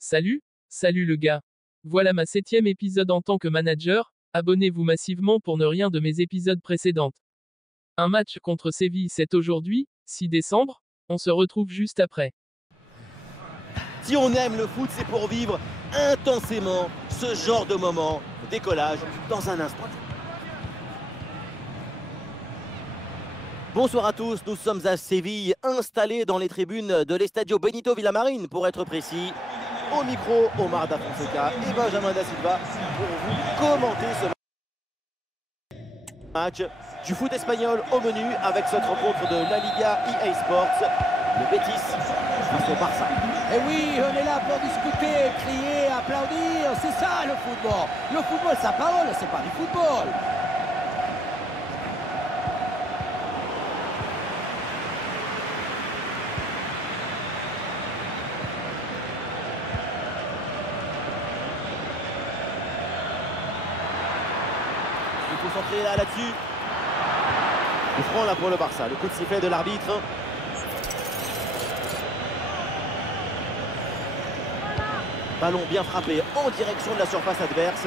Salut, salut le gars. Voilà ma 7e épisode en tant que manager, abonnez-vous massivement pour ne rien de mes épisodes précédentes. Un match contre Séville c'est aujourd'hui, 6 décembre, on se retrouve juste après. Si on aime le foot, c'est pour vivre intensément ce genre de moment. Décollage dans un instant. Bonsoir à tous, nous sommes à Séville, installés dans les tribunes de l'Estadio Benito Villamarín, pour être précis. Au micro, Omar Da Fonseca et Benjamin Da Silva pour vous commenter ce match du foot espagnol au menu avec cette rencontre de la Liga EA Sports, le Betis face au Barça. Et oui, on est là pour discuter, crier, applaudir, c'est ça le football. Le football, sa parole, c'est pas du football. Il faut centrer là-dessus. Coup franc là pour le Barça, le coup de sifflet de l'arbitre. Ballon bien frappé en direction de la surface adverse.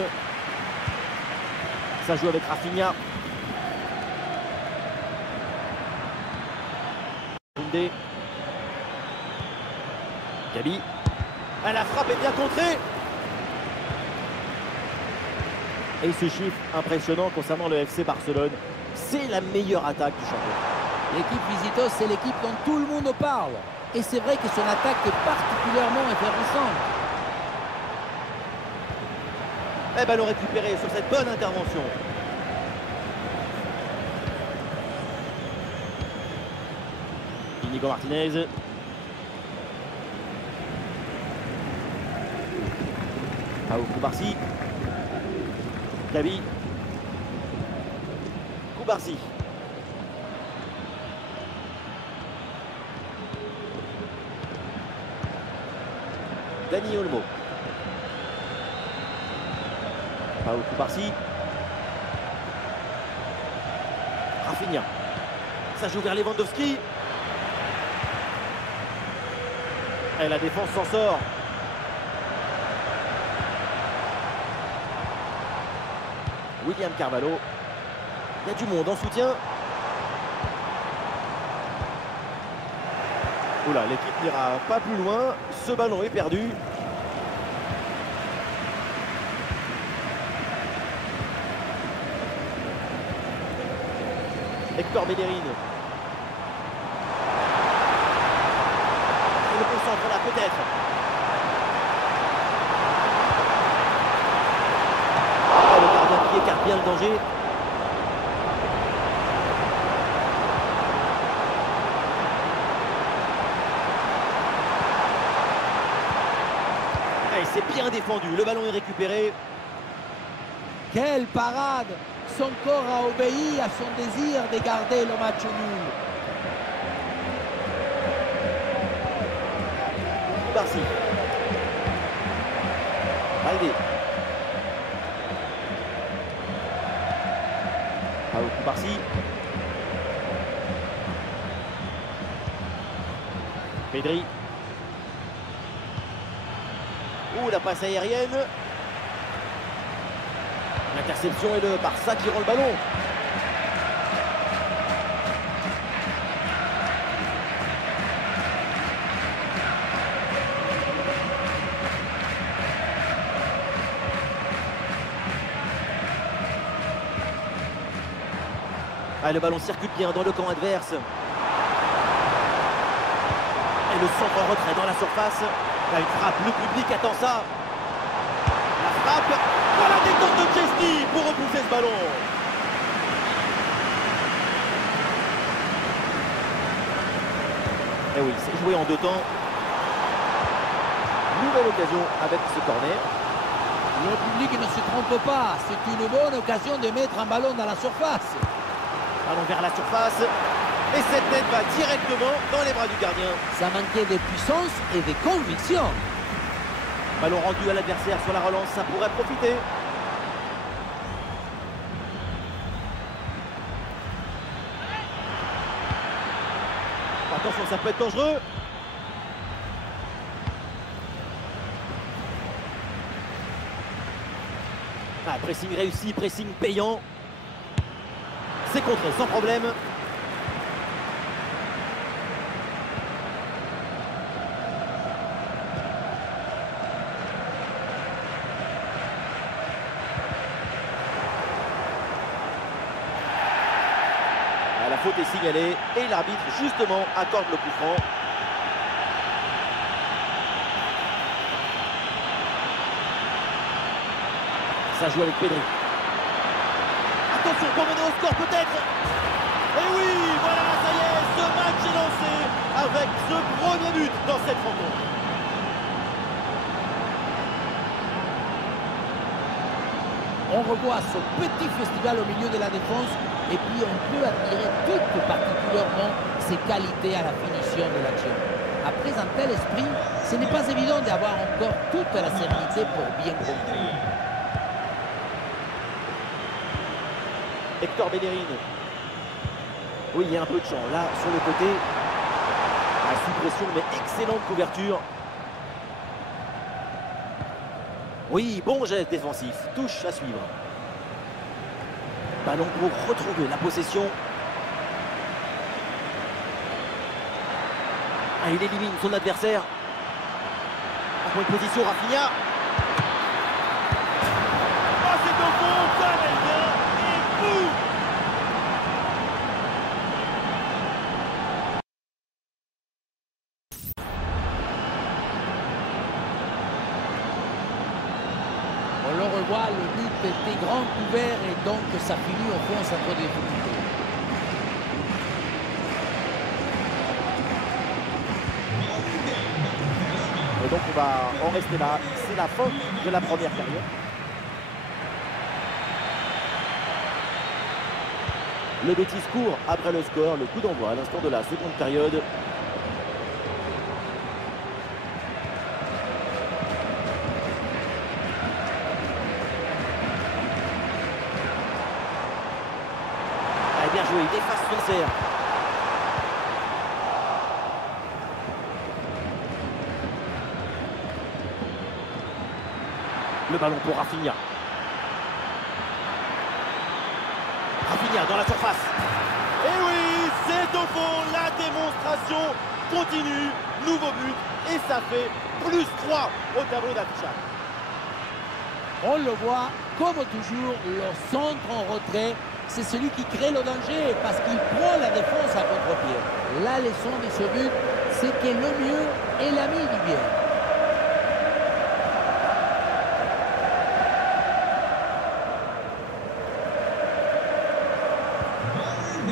Ça joue avec Rafinha. Koundé. Gabi. La frappe est bien contrée. Et ce chiffre impressionnant concernant le FC Barcelone, c'est la meilleure attaque du championnat. L'équipe visiteuse, c'est l'équipe dont tout le monde parle. Et c'est vrai que son attaque est particulièrement effervescente. Ballon récupéré sur cette bonne intervention. Inigo Martinez. Pau Cubarsí. Gabi. Cubarsí. Dani Olmo. Pau Cubarsí. Rafinha. Ça joue vers Lewandowski. Et la défense s'en sort. William Carvalho. Il y a du monde en soutien. Oula, l'équipe n'ira pas plus loin. Ce ballon est perdu. Hector Bellerin. Et le concentre là peut-être. Le gardien qui écarte bien le danger. Et c'est bien défendu. Le ballon est récupéré. Quelle parade! Son corps a obéi à son désir de garder le match nul. Cubarsí. Balde. Pau Cubarsí. Pedri. La passe aérienne. L'interception et le Barça qui rend le ballon. Le ballon circule bien dans le camp adverse. Et le centre en retrait dans la surface. Une frappe, le public attend ça. La frappe. La détente de Chesney pour repousser ce ballon. Et oui, c'est joué en deux temps. Nouvelle occasion avec ce corner. Le public ne se trompe pas, c'est une bonne occasion de mettre un ballon dans la surface. Ballon vers la surface. Et cette tête va directement dans les bras du gardien. Ça manquait de puissance et de conviction. Ballon rendu à l'adversaire sur la relance, ça pourrait profiter. Attention, ça peut être dangereux. Ah, pressing réussi, pressing payant. C'est contré sans problème. La faute est signalée et l'arbitre justement accorde le coup franc. Ça joue avec Pedri. Attention pour mener au score peut-être. Et oui, voilà, ça y est, ce match est lancé avec ce premier but dans cette rencontre. On revoit ce petit festival au milieu de la défense et puis on peut admirer tout particulièrement ses qualités à la finition de l'action. Après un tel esprit, ce n'est pas évident d'avoir encore toute la sérénité pour bien conclure. Hector Bellerin. Oui, il y a un peu de champ. Là, sur le côté, sous pression, mais excellente couverture. Oui, bon geste défensif. Touche à suivre. Ballon pour retrouver la possession. Ah, il élimine son adversaire. En bonne position, Rafinha. Oh, c'est au fond, ça elle vient. Et boum! On le revoit, le but était grand couvert et donc ça finit au fond sans trop de difficultés. Et donc on va en rester là. C'est la fin de la première période. Le Betis court après le score. Le coup d'envoi à l'instant de la seconde période. Bien joué, il efface son cerf. Le ballon pour Rafinha. Rafinha dans la surface. Et oui, c'est au fond, la démonstration continue. Nouveau but et ça fait +3 au tableau d'affichage. On le voit, comme toujours, le centre en retrait. C'est celui qui crée le danger parce qu'il prend la défense à contre-pied. La leçon de ce but, c'est que le mieux est l'ami du bien.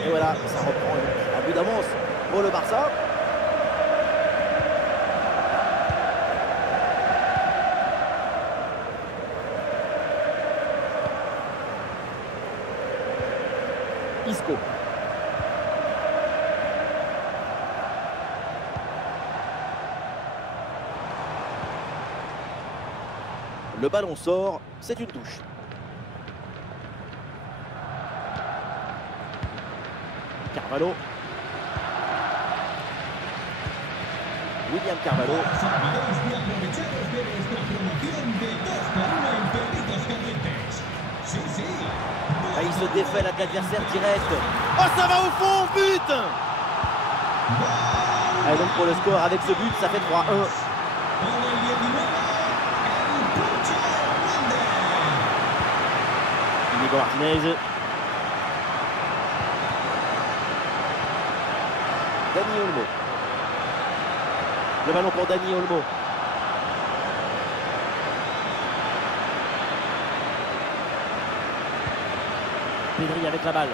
Et voilà, ça reprend un but d'avance pour le Barça. Isco. Le ballon sort, c'est une touche. Carvalho. William Carvalho. Ah, il se défait là de l'adversaire direct. Oh, ça va au fond, but! Allez, donc pour le score, avec ce but, ça fait 3-1. Inigo Martinez. Dani Olmo. Le ballon pour Dani Olmo. Pedri avec la balle.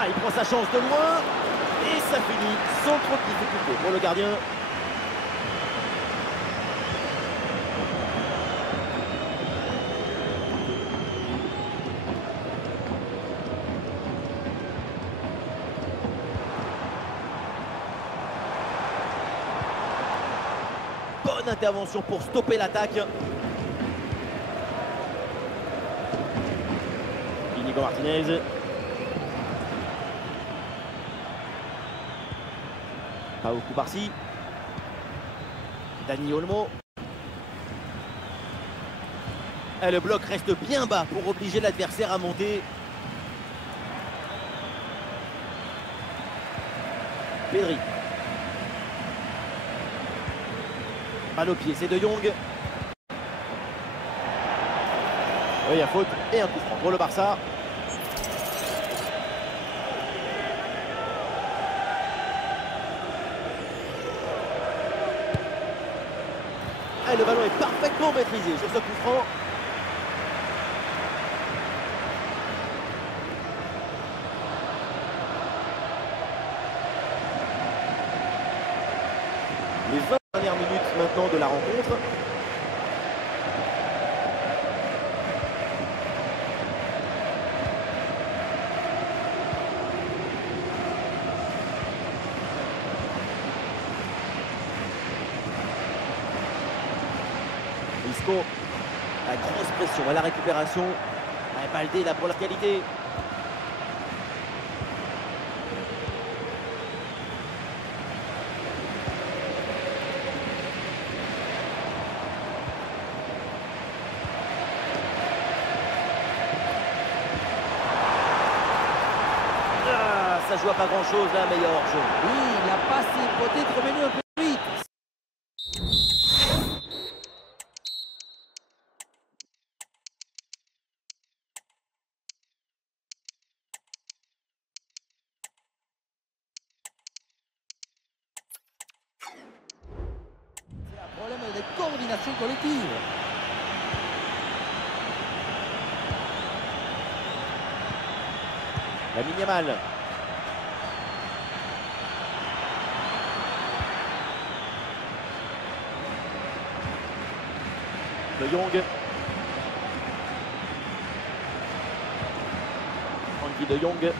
Ah, il prend sa chance de loin. Et ça finit sans trop de difficulté pour le gardien. Bonne intervention pour stopper l'attaque. Inigo Martinez. Pau Cubarsí. Dani Olmo. Et le bloc reste bien bas pour obliger l'adversaire à monter. Pedri. Balle au pied, c'est De Jong. Oui, il y a faute et un coup franc pour le Barça. Et le ballon est parfaitement maîtrisé sur ce coup franc. Les 20 dernières minutes maintenant de la rencontre. Isco, la grosse pression à la récupération. Baldé là pour la qualité. Ça joue à pas grand chose là, meilleur jeu. Oui, la passe est peut-être revenue un peu vite. C'est un problème de coordination collective. Lamine Yamal. De Jong. Frankie De Jong.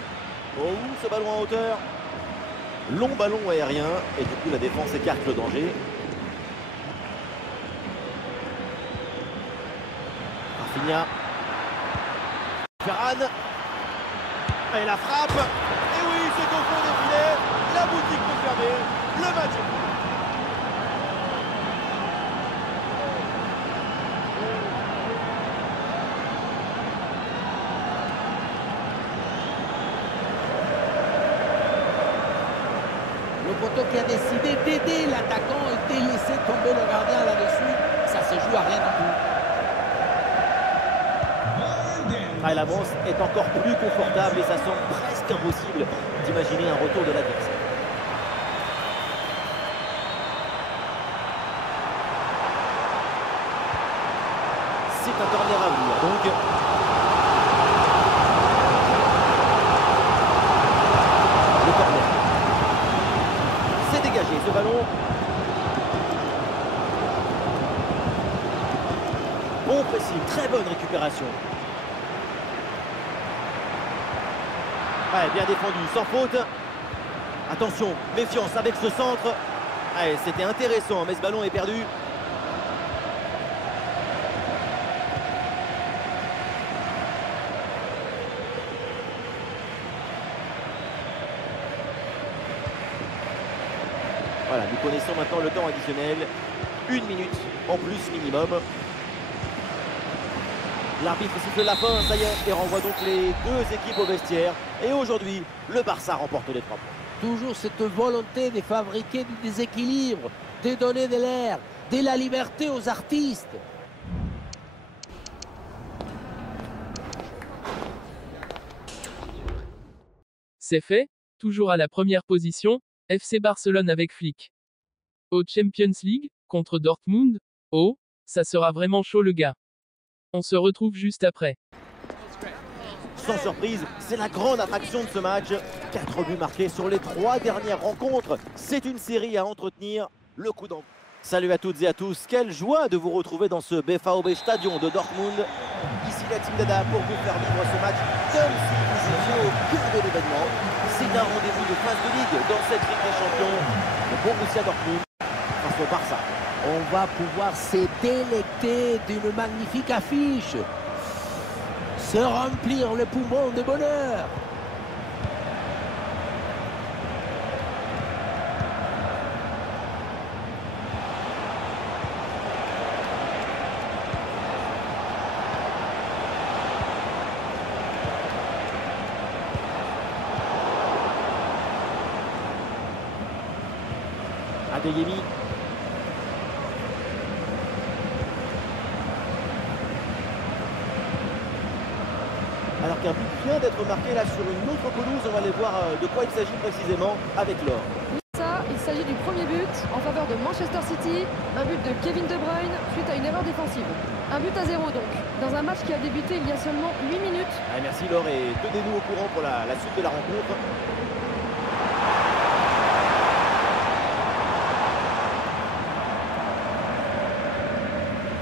Oh, ce ballon en hauteur. Long ballon aérien. Et du coup, la défense écarte le danger. Rafinha. Varane. Et la frappe. Et oui, c'est au fond des filets. La boutique peut fermer. Le match est fini. Le poteau qui a décidé d'aider l'attaquant et de laisser tomber le gardien là-dessus, ça se joue à rien du tout. Ah, l'avance est encore plus confortable et ça semble presque impossible d'imaginer un retour de l'adversaire. C'est un corner à venir donc. Le corner. C'est dégagé ce ballon. Bon pressing, très bonne récupération. Ouais, bien défendu, sans faute. Attention, méfiance avec ce centre. Ouais, c'était intéressant, mais ce ballon est perdu. Voilà, nous connaissons maintenant le temps additionnel. 1 minute en plus minimum. L'arbitre siffle la fin, ça y est, et renvoie donc les deux équipes au vestiaire. Et aujourd'hui, le Barça remporte les 3 points. Toujours cette volonté de fabriquer du déséquilibre, de donner de l'air, de la liberté aux artistes. C'est fait, toujours à la première position, FC Barcelone avec Flick. Au Champions League, contre Dortmund, oh, ça sera vraiment chaud le gars. On se retrouve juste après. Sans surprise, c'est la grande attraction de ce match. 4 buts marqués sur les 3 dernières rencontres. C'est une série à entretenir. Le coup d'envoi. Salut à toutes et à tous. Quelle joie de vous retrouver dans ce BVB Stadion de Dortmund. Ici la team Dada pour vous faire vivre ce match comme si vous étiez au cœur de l'événement. C'est un rendez-vous de phase de ligue dans cette Ligue des Champions. Le Borussia Dortmund face au Barça. On va pouvoir se délecter d'une magnifique affiche. Se remplir le poumon de bonheur. Adeyemi. Alors qu'un but vient d'être marqué là sur une autre pelouse, on va aller voir de quoi il s'agit précisément avec Laure. Ça, il s'agit du premier but en faveur de Manchester City, un but de Kevin De Bruyne suite à une erreur défensive. Un but à 0 donc, dans un match qui a débuté il y a seulement 8 minutes. Allez, merci Laure et tenez-nous au courant pour la suite de la rencontre.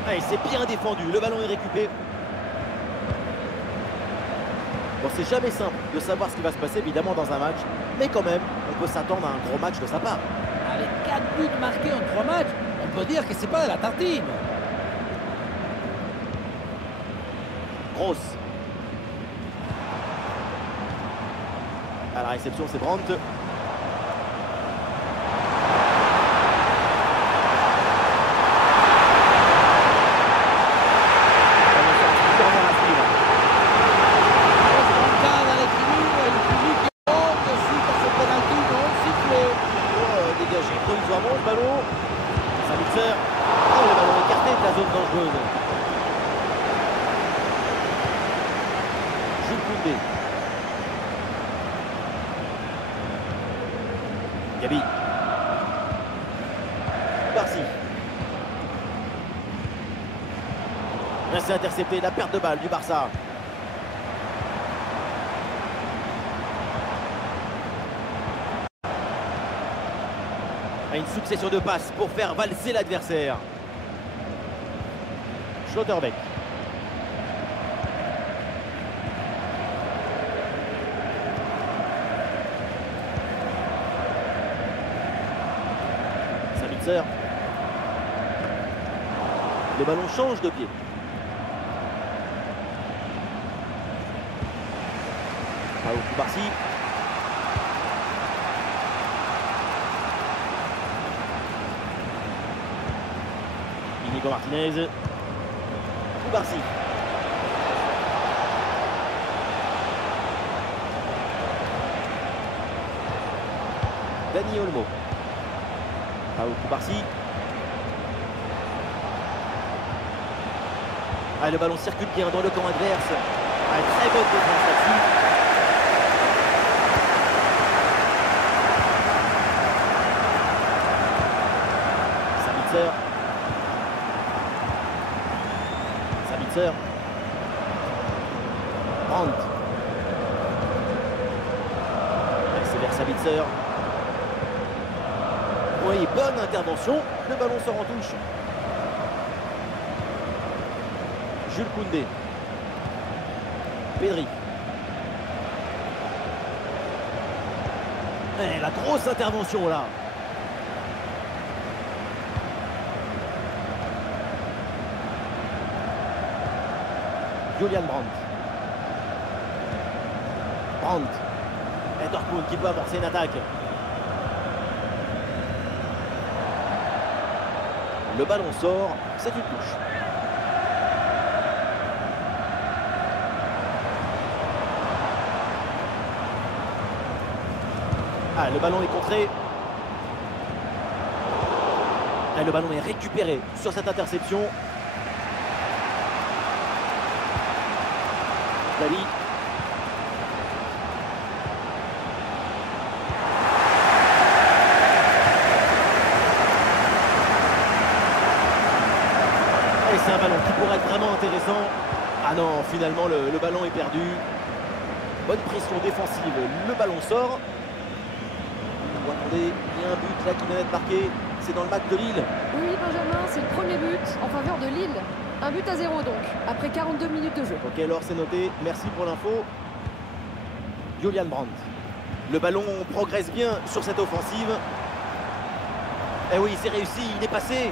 Allez, c'est bien défendu, le ballon est récupéré. Bon, c'est jamais simple de savoir ce qui va se passer évidemment dans un match, mais quand même, on peut s'attendre à un gros match de sa part. Avec 4 buts marqués en 3 matchs, on peut dire que c'est pas de la tartine. Grosse. À la réception, c'est Brandt. Provisoirement le ballon. Sabitzer. Oh, le ballon écarté de la zone dangereuse. Jules Koundé. Gabi. Barcy. Là, c'est intercepté. La perte de balle du Barça. Une succession de passes pour faire valser l'adversaire. Schlotterbeck. Sabitzer. Le ballon change de pied. Paolo Barcy. Nico Martinez. Barcy. Dani Olmo. Paolo Barcy. Ah, le ballon circule bien dans le camp adverse. Ah, très bonne défense là-dessus. Sabitzer. Brandt. C'est vers Sabitzer. Oui, bonne intervention. Le ballon sort en touche. Jules Koundé. Pedri. Et la grosse intervention là. Julian Brandt. Brandt. Et Dortmund qui peut amorcer une attaque. Le ballon sort, c'est une touche. Ah, le ballon est contré. Et le ballon est récupéré sur cette interception. David. Et c'est un ballon qui pourrait être vraiment intéressant. Ah non, finalement le ballon est perdu. Bonne pression défensive, le ballon sort. Attendez, il y a un but là qui vient d'être marqué. C'est dans le match de Lille. Oui, Benjamin, c'est le premier but en faveur de Lille. Un but à 0 donc, après 42 minutes de jeu. Ok, alors c'est noté. Merci pour l'info. Julian Brandt. Le ballon progresse bien sur cette offensive. Eh oui, c'est réussi, il est passé.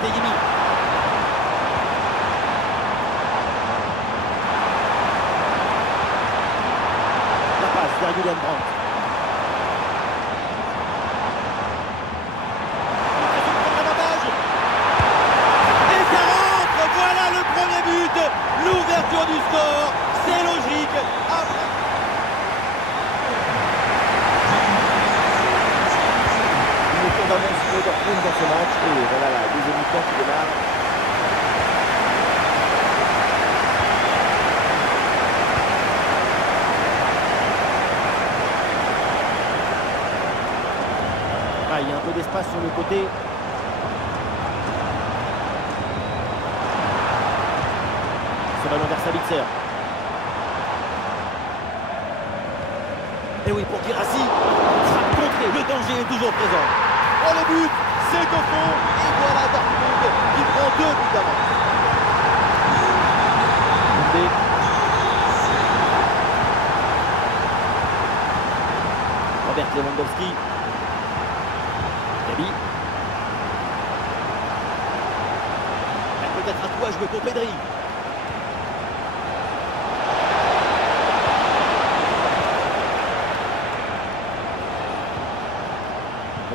Adeyemi. La passe vers Julian Brandt. L'ouverture du score, c'est logique. mi-temps qui démarre. Ah, il y a un peu d'espace sur le côté. Ce ballon vers Sabitzer. Et oui, pour Guirassy, il sera contré. Le danger est toujours présent. Oh, le but, c'est au fond. Et voilà Dortmund qui prend 2 buts d'avance. Robert Lewandowski. Gabi. Il y a peut-être un coup à jouer pour Pedri.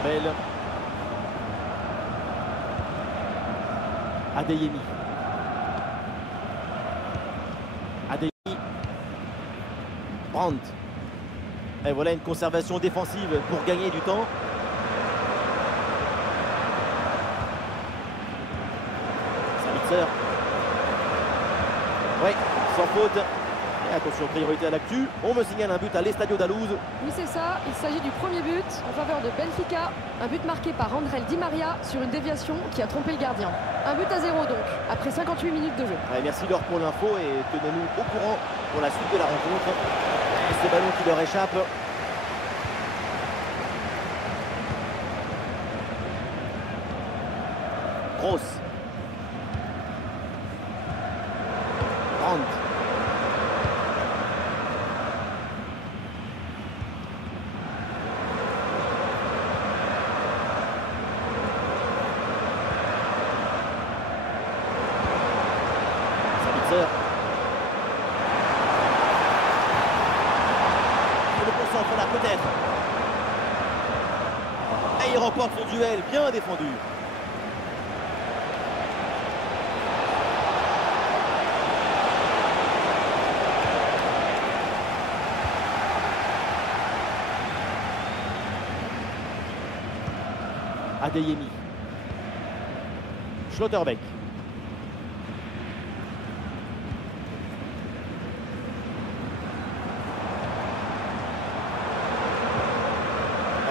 Belle. Adeyemi. Adeyemi. Brandt. Et voilà une conservation défensive pour gagner du temps. Sabitzer. Oui, sans faute. Et attention, priorité à l'actu. On me signale un but à l'Estadio d'Alouz. Oui, c'est ça. Il s'agit du premier but en faveur de Benfica. Un but marqué par Andrel Di Maria sur une déviation qui a trompé le gardien. Un but à 0 donc, après 58 minutes de jeu. Ouais, merci Laure pour l'info et tenez-nous au courant pour la suite de la rencontre. Et ce ballon qui leur échappe. Gross. Brandt. Sabitzer. Et le concentre là peut-être. Et il remporte son duel, bien défendu. Adeyemi. Schlotterbeck.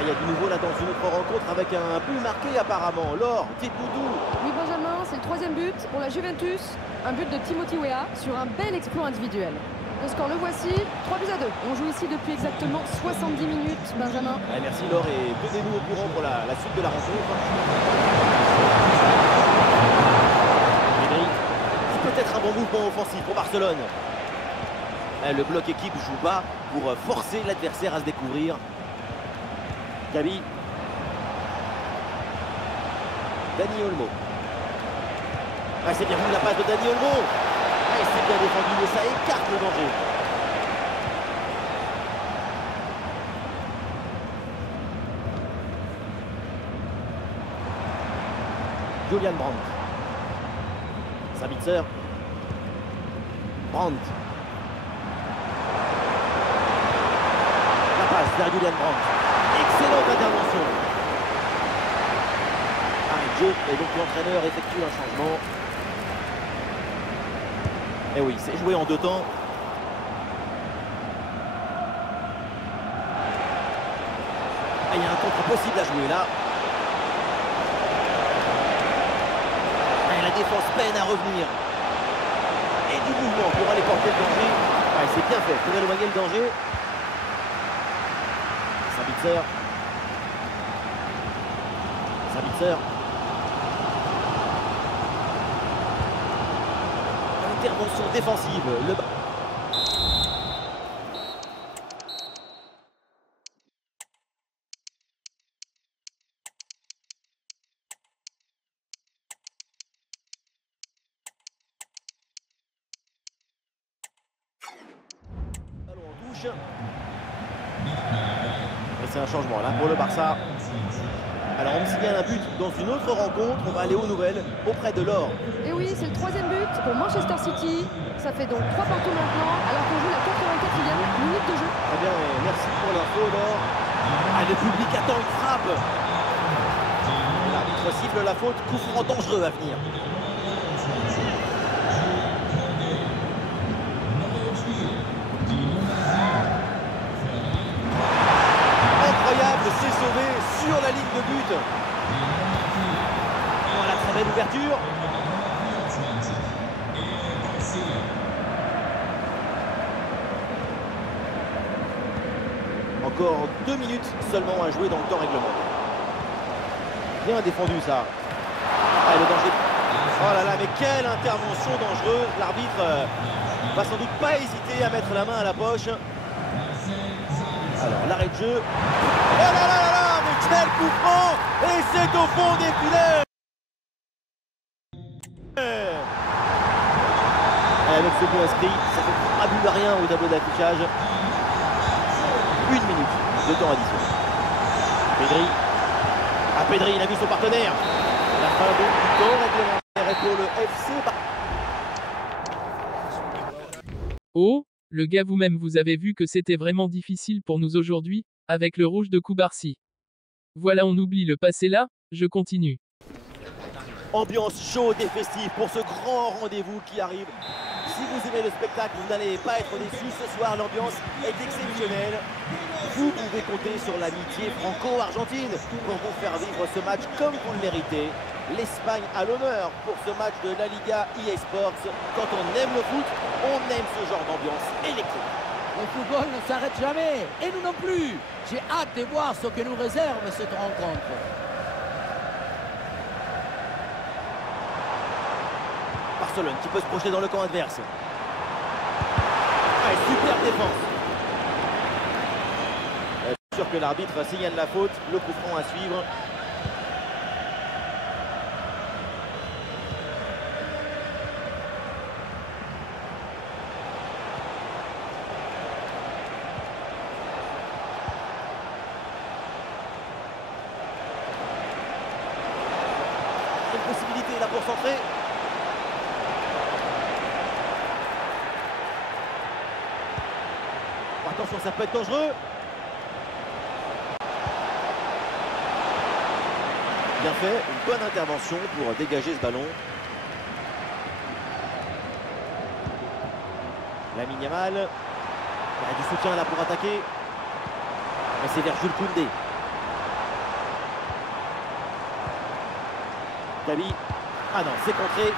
Il y a du nouveau là dans une autre rencontre avec un but marqué apparemment. Laure, Tite-Boudou. Oui, Benjamin, c'est le troisième but pour la Juventus. Un but de Timothy Weah sur un bel exploit individuel. Le score, le voici, 3 buts à 2. On joue ici depuis exactement 70 minutes, Benjamin. Ouais, merci Laure et tenez-nous au courant pour la suite de la rencontre. Pedri. C'est peut-être un bon mouvement offensif pour Barcelone. Le bloc équipe joue bas pour forcer l'adversaire à se découvrir. Gabi. Dani Olmo. Ah, c'est bien vu la passe de Dani Olmo. Et c'est bien défendu, mais ça écarte le danger. Julian Brandt. Sabitzer. Brandt. La passe vers Julian Brandt. Excellente intervention. Arrêt de jeu, et donc l'entraîneur effectue un changement. Et oui, c'est joué en 2 temps. Et il y a un contre possible à jouer là. Et la défense peine à revenir. Et du mouvement pour aller porter le danger. Ouais, c'est bien fait pour éloigner le danger. Sabitzer. Sabitzer. Intervention défensive. Le... Ballon en touche. Et c'est un changement là pour le Barça. Alors on me signale un but dans une autre rencontre. On va aller aux nouvelles auprès de Laure. Et oui, c'est le troisième but pour Manchester City. Ça fait donc 3 partout maintenant, alors qu'on joue la 84e minute de jeu. Très bien, et merci pour l'info Laure. Ah, le public attend une frappe. L'arbitre L'arbitre siffle la faute, coup franc dangereux à venir. Incroyable, c'est sauvé sur la ligne de but. Voilà, très belle ouverture. Encore 2 minutes seulement à jouer dans le temps réglementaire. Bien défendu ça. Ah, le danger. Oh là là, mais quelle intervention dangereuse. L'arbitre va sans doute pas hésiter à mettre la main à la poche. Alors l'arrêt de jeu. Oh là là là là, mais quel coup franc. Et c'est au fond des filets. Et avec ce but inscrit, ça fait 3 buts à rien au tableau d'affichage. 1 minute de temps additionnel. Pedri. Ah, Pedri, il a vu son partenaire. La fin du temps réglementaire est pour le FC. Oh, le gars vous-même vous avez vu que c'était vraiment difficile pour nous aujourd'hui, avec le rouge de Koubarsi. Voilà, on oublie le passé là, je continue. Ambiance chaude et festive pour ce grand rendez-vous qui arrive. Si vous aimez le spectacle, vous n'allez pas être déçus. Ce soir, l'ambiance est exceptionnelle. Vous pouvez compter sur l'amitié franco-argentine pour vous faire vivre ce match comme vous le méritez. L'Espagne a l'honneur pour ce match de la Liga EA Sports. Quand on aime le foot, on aime ce genre d'ambiance électrique. Le football ne s'arrête jamais, et nous non plus. J'ai hâte de voir ce que nous réserve cette rencontre. Barcelone qui peut se projeter dans le camp adverse. Ah, super défense. Sûr que l'arbitre signale la faute, le coup franc à suivre. Une possibilité là pour centrer. Attention, ça peut être dangereux. Bien fait, une bonne intervention pour dégager ce ballon. Lamine Yamal. Il y a du soutien là pour attaquer. Mais c'est vers Jules Koundé. Gabi. Ah non, c'est contré.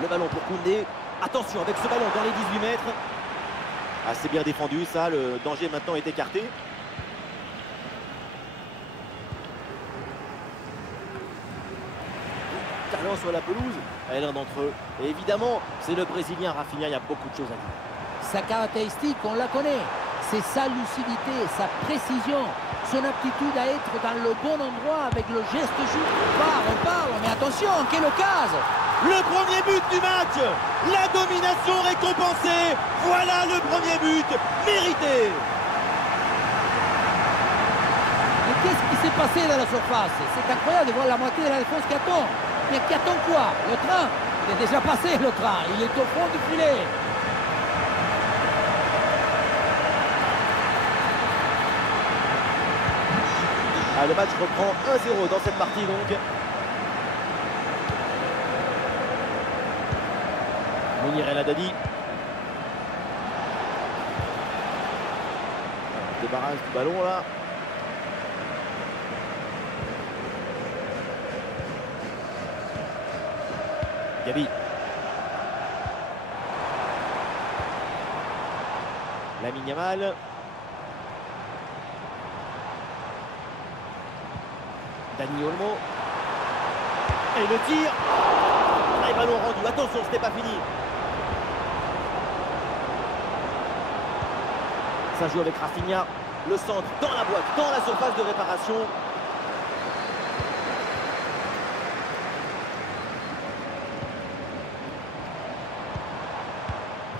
Le ballon pour Koundé. Attention avec ce ballon dans les 18 mètres. Ah, c'est bien défendu ça, le danger maintenant est écarté. Talent sur la pelouse, et l'un d'entre eux. Et évidemment, c'est le Brésilien Rafinha, il y a beaucoup de choses à dire. Sa caractéristique, on la connaît. C'est sa lucidité, sa précision, son aptitude à être dans le bon endroit avec le geste juste. On part, mais attention, quelle occasion! Le premier but du match, la domination récompensée, voilà le premier but mérité. Mais qu'est-ce qui s'est passé dans la surface? C'est incroyable de voir la moitié de la défense qui attend. Mais qui attend quoi? Le train? Il est déjà passé le train, il est au fond du filet. Ah, le match reprend 1-0 dans cette partie donc. Mounir El Haddadi. Débarrasse du ballon là. Gabi. Lamine Yamal. Dani Olmo. Et le tir. Ah, et ballon rendu. Attention, c'était pas fini. Ça joue avec Rafinha. Le centre dans la boîte, dans la surface de réparation.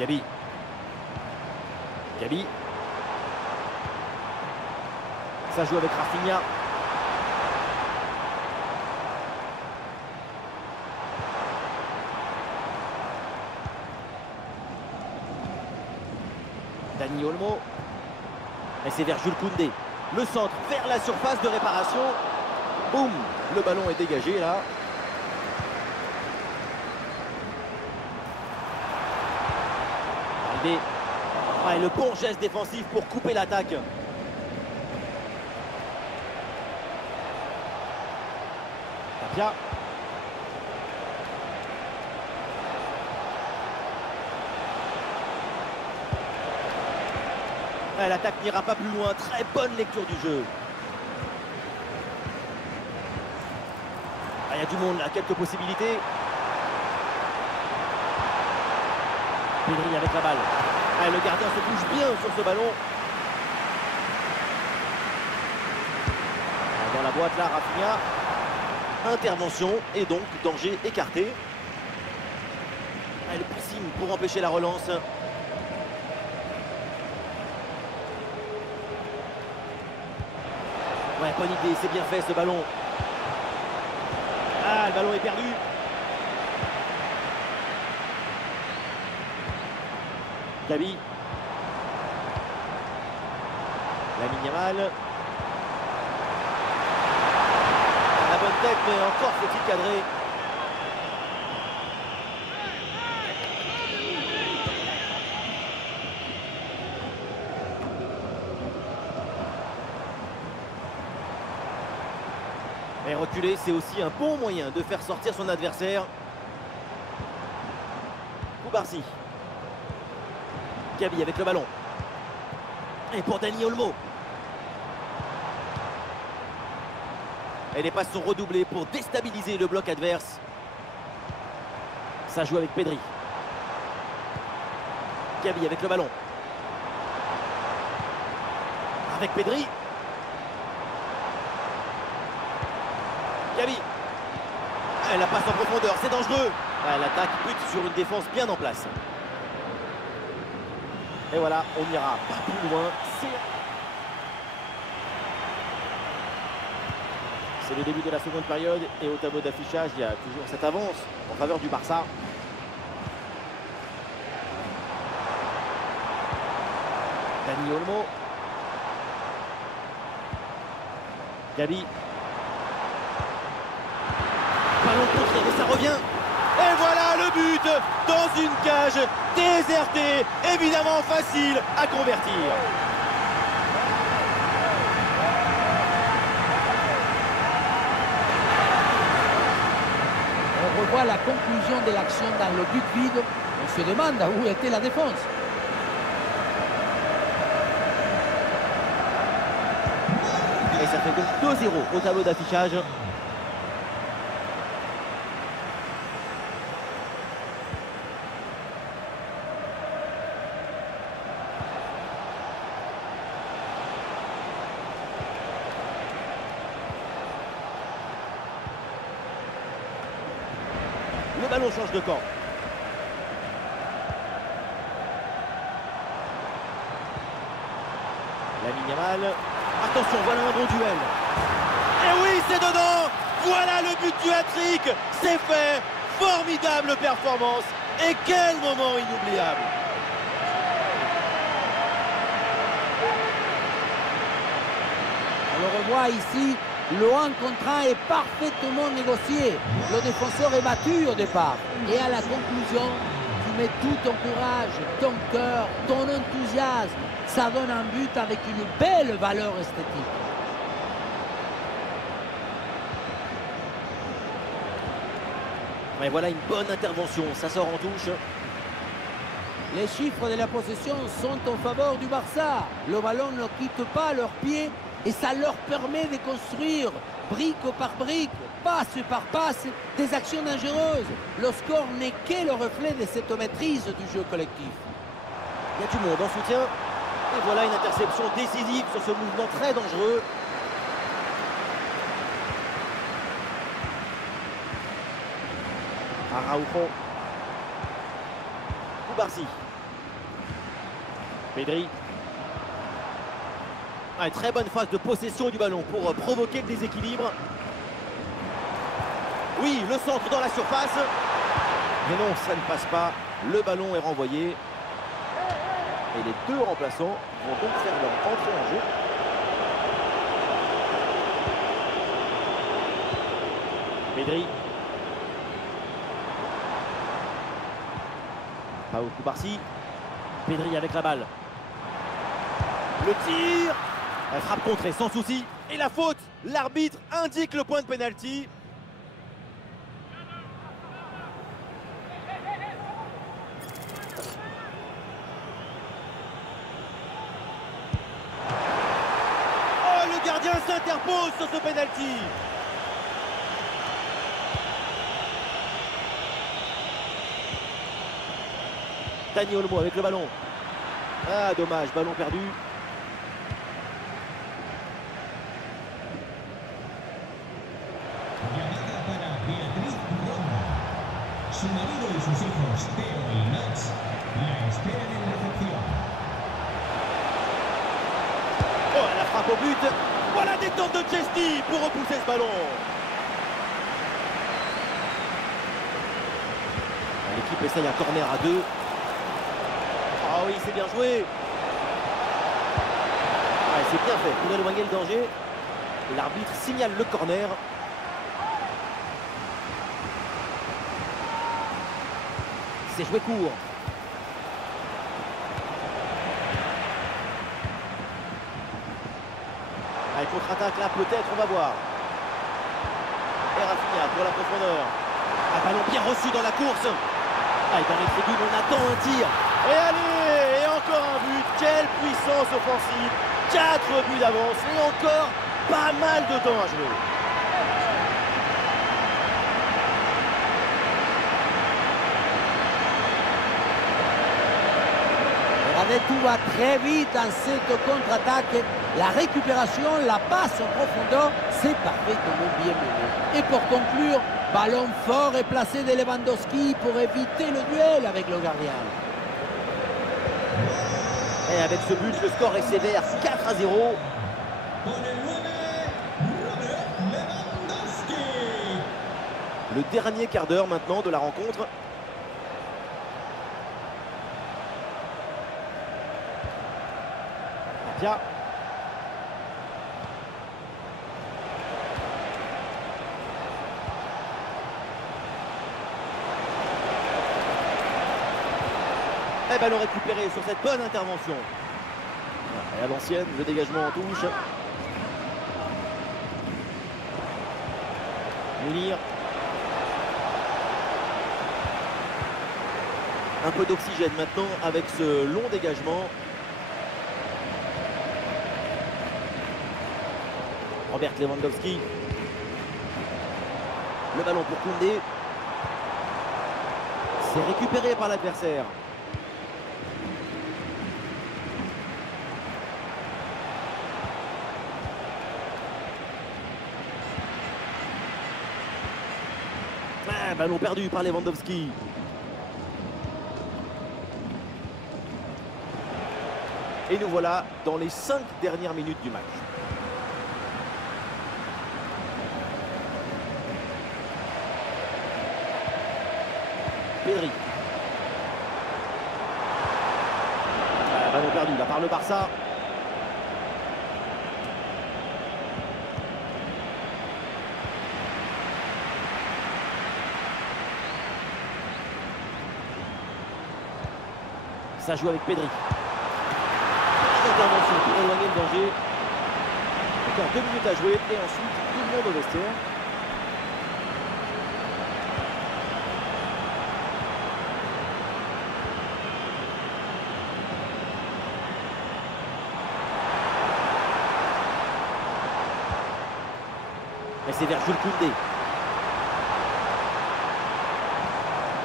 Gabi. Gabi. Ça joue avec Rafinha. Dani Olmo. Et c'est vers Jules Koundé. Le centre vers la surface de réparation. Boum, le ballon est dégagé là. Arrivé. Ah, et le bon geste défensif pour couper l'attaque. Tapia. L'attaque n'ira pas plus loin. Très bonne lecture du jeu. Il y a du monde là, quelques possibilités. Pedri avec la balle. Le gardien se bouge bien sur ce ballon. Dans la boîte là, Rafinha. Intervention et donc danger écarté. Le pressing pour empêcher la relance. Ouais, bonne idée, c'est bien fait ce ballon. Ah, le ballon est perdu. Gabi. Lamine Yamal. La bonne tête, mais encore faut-il cadrer. Et reculer, c'est aussi un bon moyen de faire sortir son adversaire. Koubarsi. Gabi avec le ballon. Et pour Dani Olmo. Et les passes sont redoublées pour déstabiliser le bloc adverse. Ça joue avec Pedri. Gabi avec le ballon. Avec Pedri. Gabi. La passe en profondeur, c'est dangereux. L'attaque bute sur une défense bien en place. Et voilà, on n'ira pas plus loin. C'est le début de la seconde période et au tableau d'affichage, il y a toujours cette avance en faveur du Barça. Dani Olmo. Gabi. Ballon contré, mais ça revient. Et voilà le but dans une cage désertée, évidemment facile à convertir. On revoit la conclusion de l'action dans le but vide. On se demande où était la défense. Et ça fait donc 2-0 au tableau d'affichage. Le ballon change de camp. Lamine Yamal. Attention, voilà un bon duel. Et oui, c'est dedans. Voilà le but du hat-trick. C'est fait. Formidable performance. Et quel moment inoubliable. On le revoit ici. Le 1 contre 1 est parfaitement négocié. Le défenseur est battu au départ. Et à la conclusion, tu mets tout ton courage, ton cœur, ton enthousiasme. Ça donne un but avec une belle valeur esthétique. Mais voilà une bonne intervention. Ça sort en touche. Les chiffres de la possession sont en faveur du Barça. Le ballon ne quitte pas leurs pieds. Et ça leur permet de construire, brique par brique, passe par passe, des actions dangereuses. Le score n'est que le reflet de cette maîtrise du jeu collectif. Il y a du monde en soutien. Et voilà une interception décisive sur ce mouvement très dangereux. Araujo. Koubarsi. Pedri. Très bonne phase de possession du ballon pour provoquer le déséquilibre. Oui, le centre dans la surface. Mais non, ça ne passe pas. Le ballon est renvoyé. Et les deux remplaçants vont donc faire leur entrée en jeu. Pedri. Pau Cubarsí. Pedri avec la balle. Le tir. Elle frappe contrée sans souci. Et la faute. L'arbitre indique le point de pénalty. Oh, le gardien s'interpose sur ce pénalty. Dani Olmo avec le ballon. Ah, dommage, ballon perdu. Su marido y sus hijos, Theo y Max, la esperan en recepción. Oh, la frappe au but. Voilà des tentes de Chesney pour repousser ce ballon. L'équipe essaye un corner à 2. Ah oui, c'est bien joué. Ah, c'est bien fait pour éloigner le danger. Et l'arbitre signale le corner. C'est joué court. Allez, contre-attaque là, peut-être, on va voir. Et Rafinha pour la profondeur. Un ballon bien reçu dans la course. Ah, et dans les tribunes, on attend un tir. Et allez, et encore un but. Quelle puissance offensive. 4 buts d'avance et encore pas mal de temps à jouer. Regardez, tout va très vite dans cette contre-attaque. La récupération, la passe en profondeur, c'est parfaitement bien mené. Et pour conclure, ballon fort et placé de Lewandowski pour éviter le duel avec le gardien. Et avec ce but, le score est sévère, 4-0. Le dernier quart d'heure maintenant de la rencontre. Bien. Et ballon récupéré sur cette bonne intervention. Et à l'ancienne, le dégagement en touche. Munir. Un peu d'oxygène maintenant avec ce long dégagement. Robert Lewandowski. Le ballon pour Koundé. C'est récupéré par l'adversaire. Ah, ballon perdu par Lewandowski. Et nous voilà dans les 5 dernières minutes du match. Pedri. Ballon perdu là par le Barça. Ça joue avec Pedri. Intervention pour éloigner le danger. Encore 2 minutes à jouer et ensuite tout le monde au vestiaire. Et c'est vers Jules Koundé.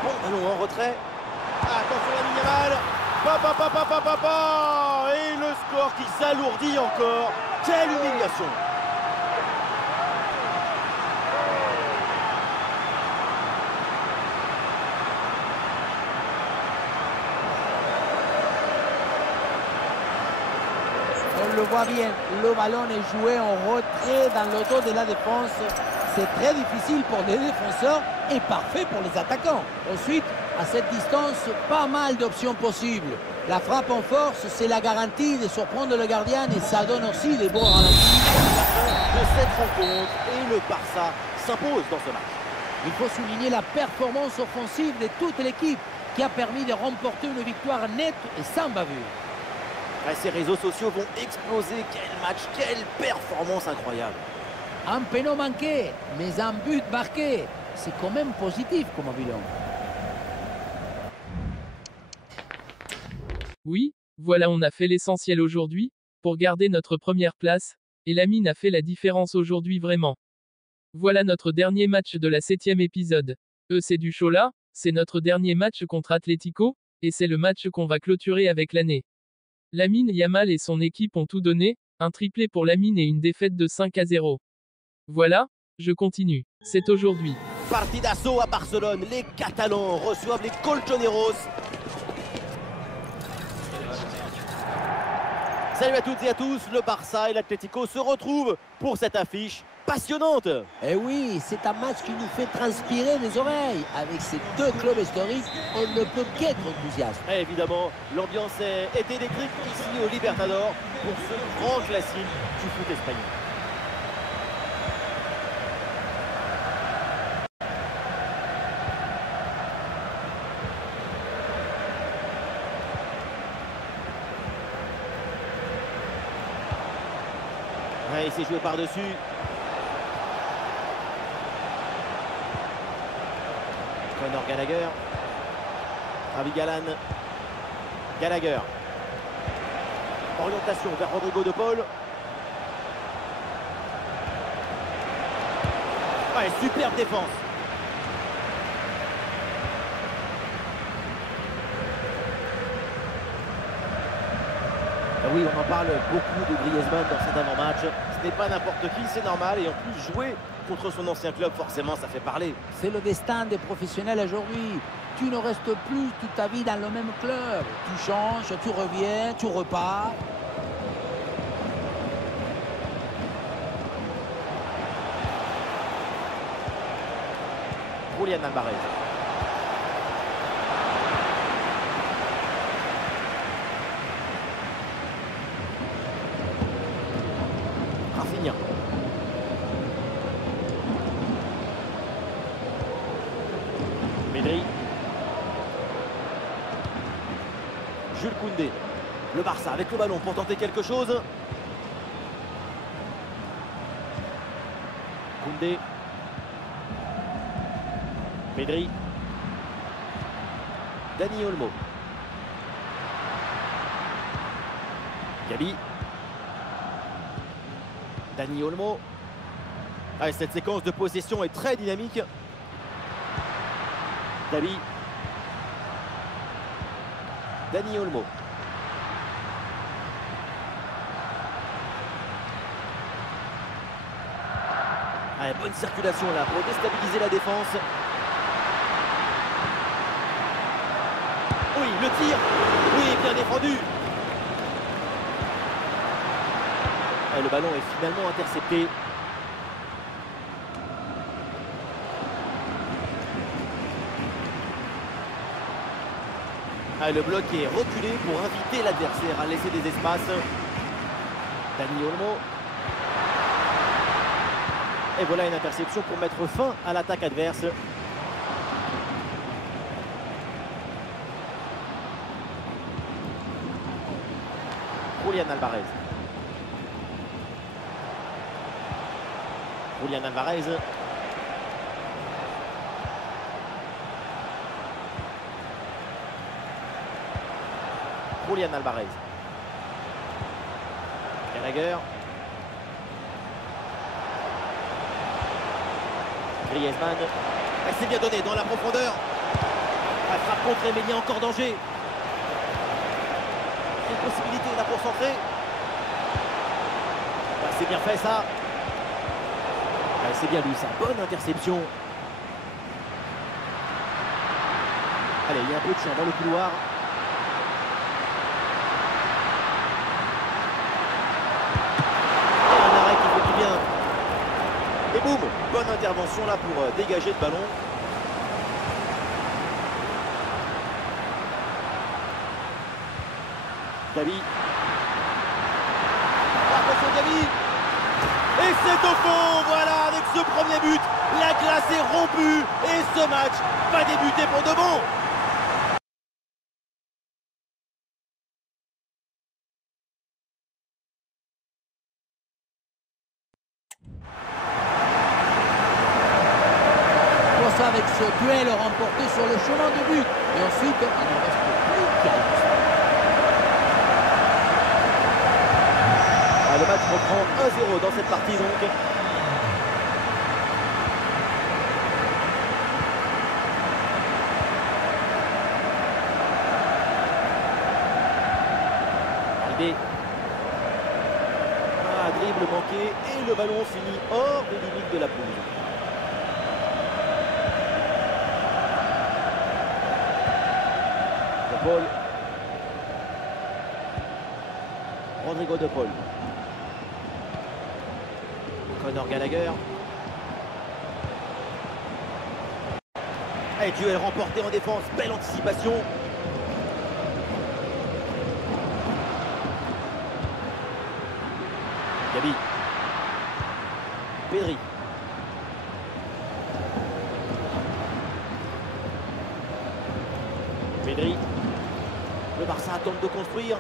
Bon ballon en retrait. Attention la ligne mal. Et le score qui s'alourdit encore. Quelle humiliation. On le voit bien, le ballon est joué en retrait dans le dos de la défense. C'est très difficile pour les défenseurs et parfait pour les attaquants. Ensuite, à cette distance, pas mal d'options possibles. La frappe en force, c'est la garantie de surprendre le gardien et ça donne aussi des bons ralentis. De cette rencontre et le Barça s'impose dans ce match. Il faut souligner la performance offensive de toute l'équipe qui a permis de remporter une victoire nette et sans bavure. Ces réseaux sociaux vont exploser. Quel match, quelle performance incroyable. Un péno manqué, mais un but marqué. C'est quand même positif comme bilan. Oui, voilà, on a fait l'essentiel aujourd'hui, pour garder notre première place, et Lamine a fait la différence aujourd'hui vraiment. Voilà notre dernier match de la 7e épisode. C'est du chaud là, c'est notre dernier match contre Atlético, et c'est le match qu'on va clôturer avec l'année. Lamine Yamal et son équipe ont tout donné, un triplé pour Lamine et une défaite de 5-0. Voilà, je continue. C'est aujourd'hui. Partidazo à Barcelone. Les Catalans reçoivent les Colchoneros. Salut à toutes et à tous, le Barça et l'Atlético se retrouvent pour cette affiche passionnante. Et oui, c'est un match qui nous fait transpirer les oreilles. Avec ces deux clubs historiques, on ne peut qu'être enthousiaste. Et évidemment, l'ambiance est électrique ici au Libertador pour ce grand classique du foot espagnol. Ouais, il s'est joué par-dessus. Conor Gallagher. Javi Galan. Gallagher. Orientation vers Rodrigo de Paul. Ouais, superbe défense. Oui, on en parle beaucoup de Griezmann dans cet avant-match. Ce n'est pas n'importe qui, c'est normal. Et en plus, jouer contre son ancien club, forcément, ça fait parler. C'est le destin des professionnels aujourd'hui. Tu ne restes plus toute ta vie dans le même club. Tu changes, tu reviens, tu repars. Julián Álvarez. Rafinha. Pedri. Jules Koundé. Le Barça avec le ballon pour tenter quelque chose. Koundé. Pedri. Dani Olmo. Gabi. Dani Olmo. Ah, cette séquence de possession est très dynamique. Gabi. Dani Olmo. Ah, bonne circulation là pour déstabiliser la défense. Oui, le tir. Oui, bien défendu. Et le ballon est finalement intercepté. Ah, le bloc est reculé pour inviter l'adversaire à laisser des espaces. Dani Olmo. Et voilà une interception pour mettre fin à l'attaque adverse. Julián Álvarez. Julián Álvarez. Julián Álvarez. Gallagher. Griezmann. Elle s'est bien donnée dans la profondeur. Elle frappe contrée, mais il y a encore danger. Une possibilité là pour centrer. C'est bien fait ça. C'est bien lui, ça. Bonne interception. Allez, il y a un peu de champ dans le couloir. Et un arrêt qui fait du bien. Et boum, bonne intervention là pour dégager le ballon. Gabi. Attention Gabi. Et c'est au fond, voilà, avec ce premier but, La glace est rompue et ce match va débuter pour de bon. Avec ce duel remporté sur le chemin de but. Et ensuite, il ne reste plus qu'à le match reprend 1-0 dans cette partie donc. Arrivé. Dribble manqué et le ballon finit hors des limites de la pelouse. Paul. Rodrigo de Paul. Conor Gallagher. Et duel remporté en défense. Belle anticipation. Gabi. Pedri. Pedri. Le Barça tente de construire.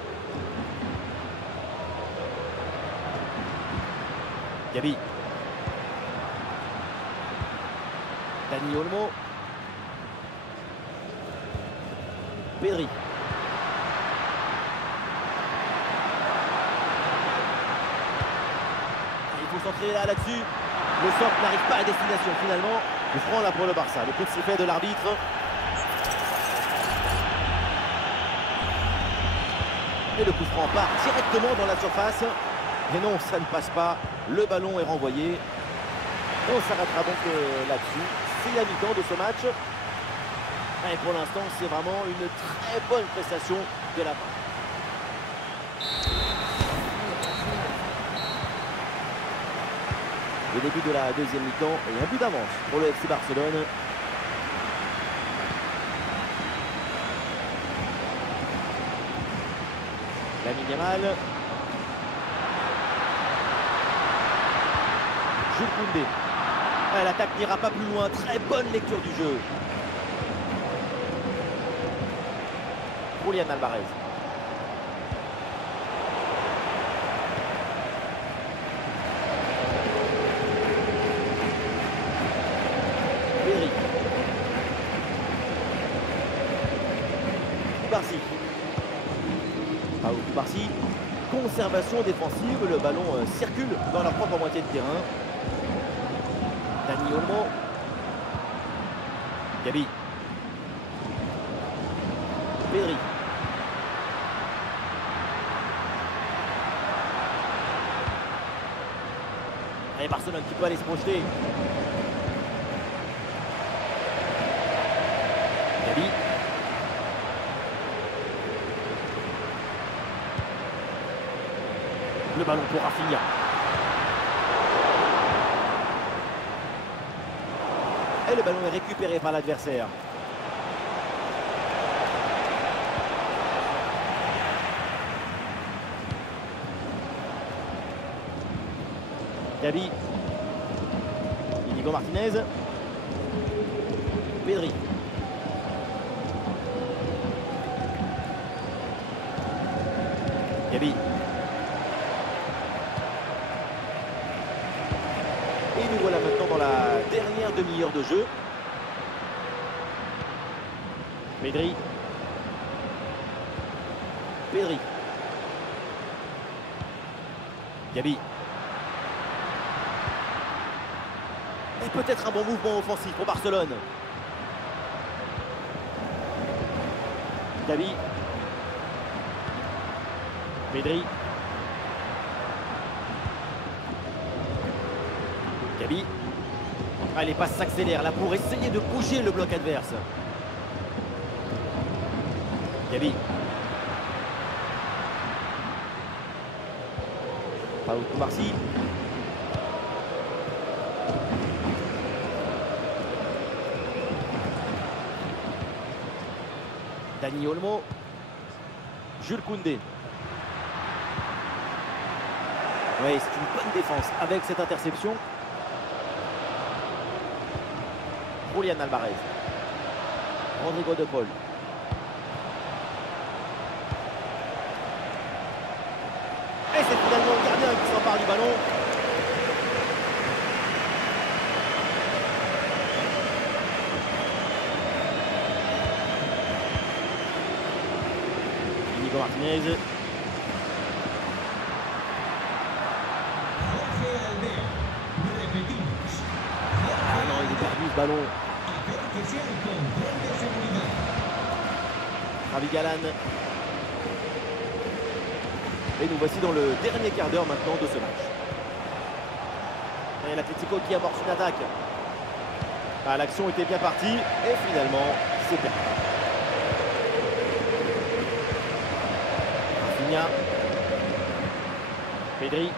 Gabi. Dani Olmo. Pedri. Il faut centrer là-dessus. Le centre n'arrive pas à destination finalement. Le franc là pour le Barça. Le coup de sifflet de l'arbitre. Et le coup franc part directement dans la surface. Et non, ça ne passe pas. Le ballon est renvoyé. Et on s'arrêtera donc là-dessus. C'est la mi-temps de ce match. Et pour l'instant, c'est vraiment une très bonne prestation de la part. Le début de la deuxième mi-temps et un but d'avance pour le FC Barcelone. Lamine Yamal. Jules Koundé. L'attaque n'ira pas plus loin. Très bonne lecture du jeu. Julián Alvarez. Pedri. Barcy. Pau Barcy. Conservation défensive. Le ballon circule dans la propre moitié de terrain. Dani Olmo. Gabi. Pedri. Et Barcelone qui peut aller se projeter. Gabi. Le ballon pour Rafinha. Et le ballon est récupéré par l'adversaire. Gabi. Inigo Martinez. Pedri. Gabi. Et nous voilà maintenant dans la dernière demi-heure de jeu. Pedri. Pedri. Gabi. Et peut-être un bon mouvement offensif pour Barcelone. Gabi. Pedri. Gabi. Ah, les passes s'accélèrent là pour essayer de bouger le bloc adverse. Gabi. Pau Barcy. Dani Olmo. Jules Koundé. Oui, c'est une bonne défense avec cette interception. Julian Alvarez. Rodrigo de Paul. Et c'est finalement le gardien qui s'empare du ballon. Nico Martinez. Jorge Aldea. Repetimos. Ah non, il est perdu ce ballon. Acérquese al control de seguridad. Javi Galan. Et nous voici dans le dernier quart d'heure maintenant de ce match. Et l'Atlético qui amorce une attaque. Ah, l'action était bien partie et finalement c'est perdu. Rafinha. Pedri.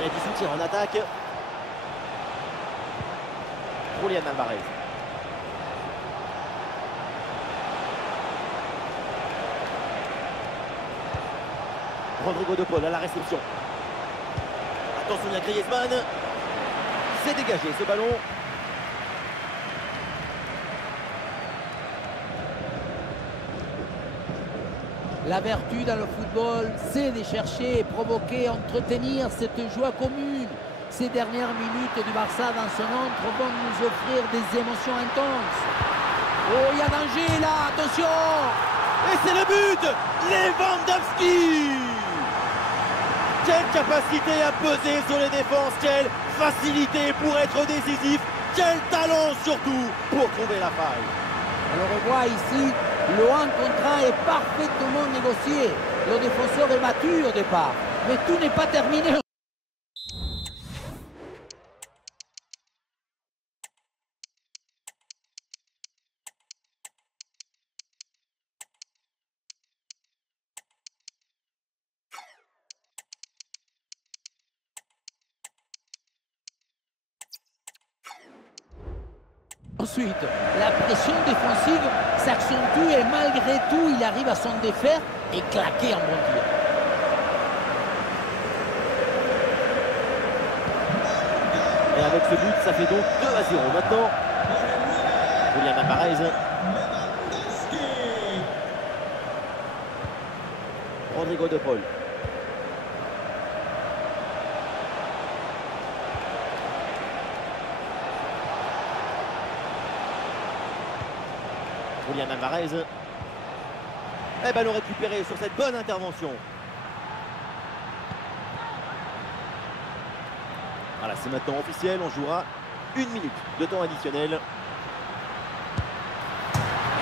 Et du soutien en attaque. Julian Alvarez. Rodrigo de Paul à la réception. Attention, il y a Griezmann. C'est dégagé ce ballon. La vertu dans le football, c'est de chercher, provoquer, entretenir cette joie commune. Ces dernières minutes du Barça dans son entre vont nous offrir des émotions intenses. Oh, il y a danger là, attention! Et c'est le but! Lewandowski! Quelle capacité à peser sur les défenses, quelle facilité pour être décisif, quel talent surtout pour trouver la faille. Alors on voit ici, le 1 contre 1 est parfaitement négocié. Le défenseur est battu au départ, mais tout n'est pas terminé. Ensuite, la pression défensive s'accentue et malgré tout, il arrive à s'en défaire et claquer un bon tir. Et avec ce but, ça fait donc 2-0 maintenant. Julian Alvarez. Rodrigo de Paul. Julian Alvarez. Et ballon récupéré sur cette bonne intervention. Voilà, c'est maintenant officiel, on jouera 1 minute de temps additionnel. Et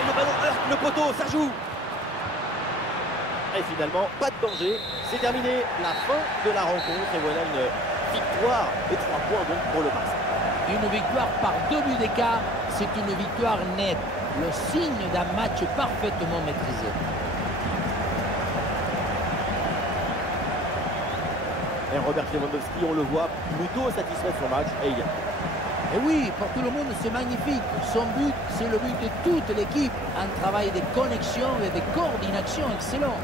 le ballon heurte le poteau, ça joue. Et finalement, pas de danger, c'est terminé, la fin de la rencontre. Et voilà une victoire et 3 points donc pour le Barça. Une victoire par 2 buts d'écart, c'est une victoire nette. Le signe d'un match parfaitement maîtrisé. Et Robert Lewandowski, on le voit, plutôt satisfait de son match et il gagne. Et oui, pour tout le monde, c'est magnifique. Son but, c'est le but de toute l'équipe. Un travail de connexion et de coordination excellent.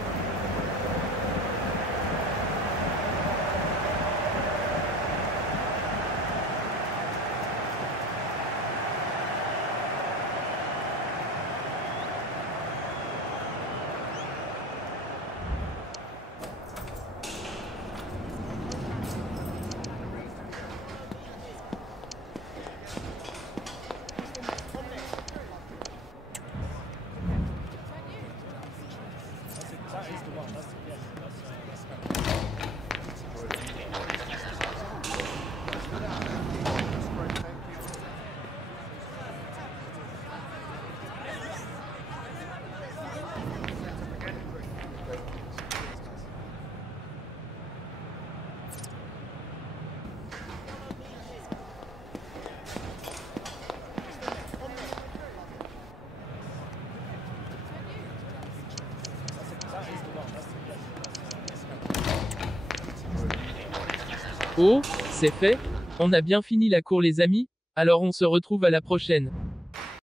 Oh, c'est fait, on a bien fini la cour les amis, alors on se retrouve à la prochaine.